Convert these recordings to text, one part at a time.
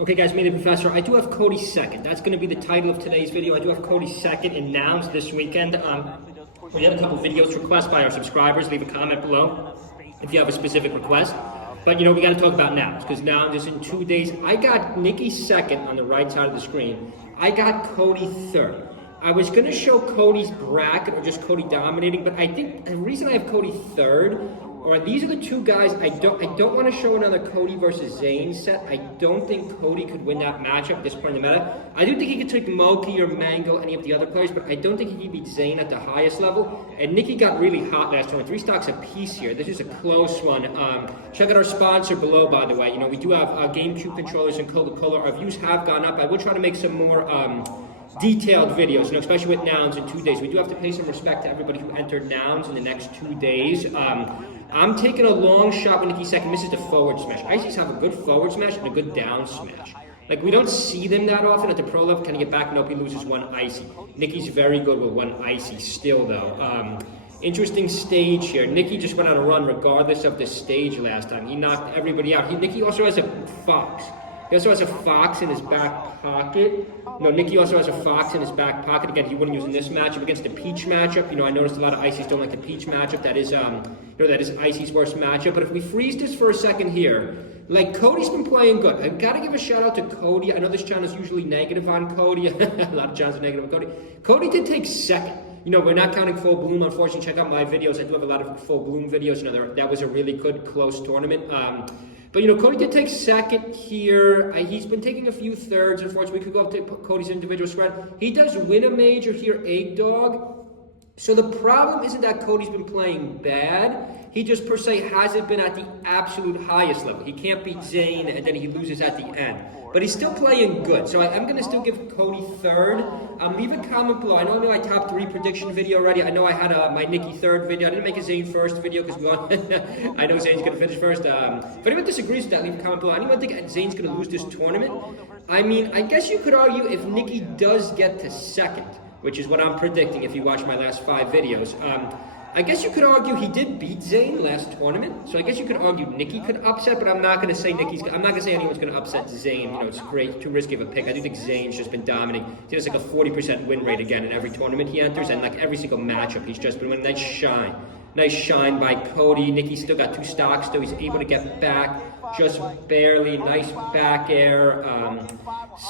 Okay guys, me the professor. I do have Cody second. That's going to be the title of today's video. I do have Cody second in Nouns this weekend. We have a couple videos requests by our subscribers. Leave a comment below if you have a specific request. But we got to talk about Nouns because Nouns is in 2 days. I got Nikki second on the right side of the screen. I got Cody third. I was going to show Cody's bracket or just Cody dominating, but I think the reason I have Cody third, or these are the two guys I don't want to show another Cody versus Zane set. I don't think Cody could win that matchup at this point in the meta. I do think he could take Moki or Mango, any of the other players, but I don't think he could beat Zane at the highest level. And Nikki got really hot last time. 3 stocks a piece here. This is a close one. Check out our sponsor below, by the way. We do have GameCube controllers and Coca-Cola. Our views have gone up. I will try to make some more detailed videos, especially with Nouns in 2 days. We do have to pay some respect to everybody who entered Nouns in the next 2 days. I'm taking a long shot with Nikki second. Misses the forward smash. Ices have a good forward smash and a good down smash. We don't see them that often at the pro level. Can he get back? Nope, he loses one icy. Nikki's very good with one icy still, though. Interesting stage here. Nikki just went on a run regardless of the stage last time. He knocked everybody out. Nikki also has a fox. He also has a fox in his back pocket. Nikki also has a fox in his back pocket. Again, he wouldn't use in this matchup against the Peach matchup. I noticed a lot of Ices don't like the Peach matchup. That is, that is Icy's worst matchup. But if we freeze this for a second here, Cody's been playing good. I've got to give a shout out to Cody. I know this channel is usually negative on Cody. A lot of channels are negative on Cody. Cody did take second. We're not counting Full Bloom, unfortunately. Check out my videos. I do have a lot of Full Bloom videos. That was a really good, close tournament. But Cody did take second here. He's been taking a few thirds. Unfortunately, we could go up to Cody's individual spread. He does win a major here, Egg Dog. So the problem isn't that Cody's been playing bad. He just per se hasn't been at the absolute highest level. He can't beat Zane, and then he loses at the end. But he's still playing good. So I'm going to still give Cody third. Leave a comment below. I know I made my top 3 prediction video already. I know I had my Nikki third video. I didn't make a Zane first video because I know Zane's going to finish first. If anyone disagrees with that, leave a comment below. Anyone think Zane's going to lose this tournament? I guess you could argue if Nikki does get to second, which is what I'm predicting if you watch my last 5 videos. I guess you could argue he did beat Zane last tournament, so I guess you could argue Nikki could upset, but I'm not going to say I'm not going to say anyone's going to upset Zane. It's great, too risky of a pick. I do think Zane's just been dominating. He has a 40% win rate again in every tournament he enters, and every single matchup he's just been winning. Nice shine by Cody. Nikki still got 2 stocks, though. He's able to get back just barely. Nice back air.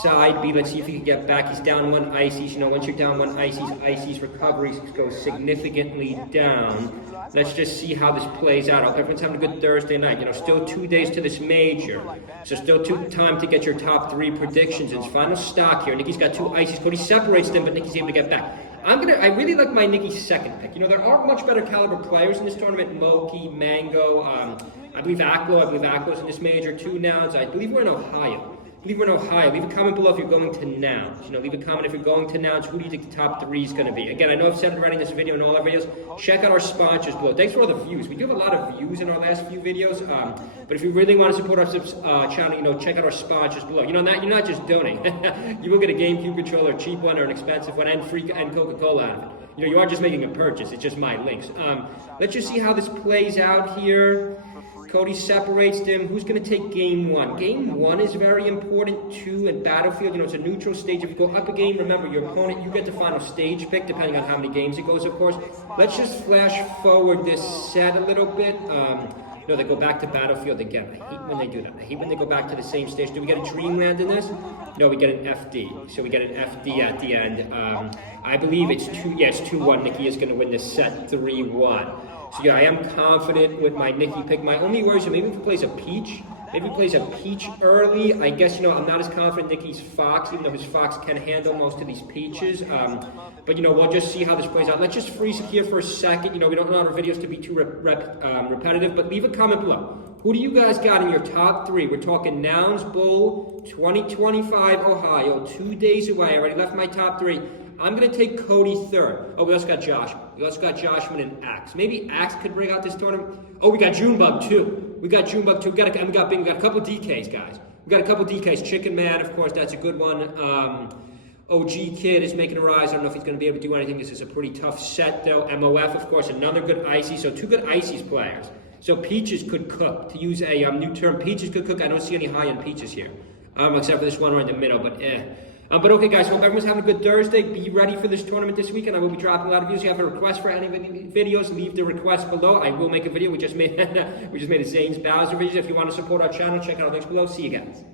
Side B, let's see if he can get back. He's down 1 Ices. Once you're down 1 Ices recoveries go significantly down. Let's just see how this plays out. Everyone's having a good Thursday night. Still 2 days to this major. So still time to get your top 3 predictions. And final stock here. Nikki's got 2 Ices. Cody separates them, but Nikki's able to get back. I really like my Nikki second pick. There are much better caliber players in this tournament. Moki, Mango, I believe Aklo's in this major. 2 Nouns. I believe we're in Ohio. Leave a comment below if you're going to Nouns. Leave a comment if you're going to Nouns. Who do you think the top 3 is going to be? Again, I know I've said it already in this video and all our videos. Check out our sponsors below. Thanks for all the views. We do have a lot of views in our last few videos. But if you really want to support our channel, check out our sponsors below. You're not just donating. You will get a GameCube controller, a cheap one or an expensive one, and free and Coca-Cola out of it. You are just making a purchase. It's just my links. Let's just see how this plays out here. Cody separates them. Who's going to take game 1? Game 1 is very important, too, in Battlefield. It's a neutral stage. If you go up a game, remember, your opponent, you get the final stage pick, depending on how many games it goes, of course. Let's just flash forward this set a little bit. They go back to Battlefield again. I hate when they do that. I hate when they go back to the same stage. Do we get a Dreamland in this? No, we get an FD. So we get an FD at the end. I believe it's 2-1. Nikki is going to win this set 3-1. So I am confident with my Nikki pick. My only worry is maybe if he plays a Peach. Maybe he plays a Peach early. I guess, I'm not as confident Nikki's Fox, even though his Fox can handle most of these Peaches. But, we'll just see how this plays out. Let's just freeze it here for a second. We don't want our videos to be too repetitive, but leave a comment below. Who do you guys got in your top 3? We're talking Nouns Bowl 2025 Ohio. 2 days away. I already left my top 3. I'm going to take Cody third. Oh, we also got Joshua. We also got Joshua and Axe. Maybe Axe could bring out this tournament. Oh, we got Junebug too. We got a couple DKs, guys. We got a couple DKs. Chicken Man, of course, that's a good one. OG Kid is making a rise. I don't know if he's going to be able to do anything. This is a pretty tough set, though. MOF, of course, another good Icy. So 2 good Ices players. So Peaches could cook. To use a new term, Peaches could cook. I don't see any high-end Peaches here. except for this one right in the middle, but but okay, guys, hope everyone's having a good Thursday. Be ready for this tournament this weekend. I will be dropping a lot of videos. If you have a request for any videos, leave the request below. I will make a video. We just made a Zane's Bowser video. If you want to support our channel, check out our links below. See you guys.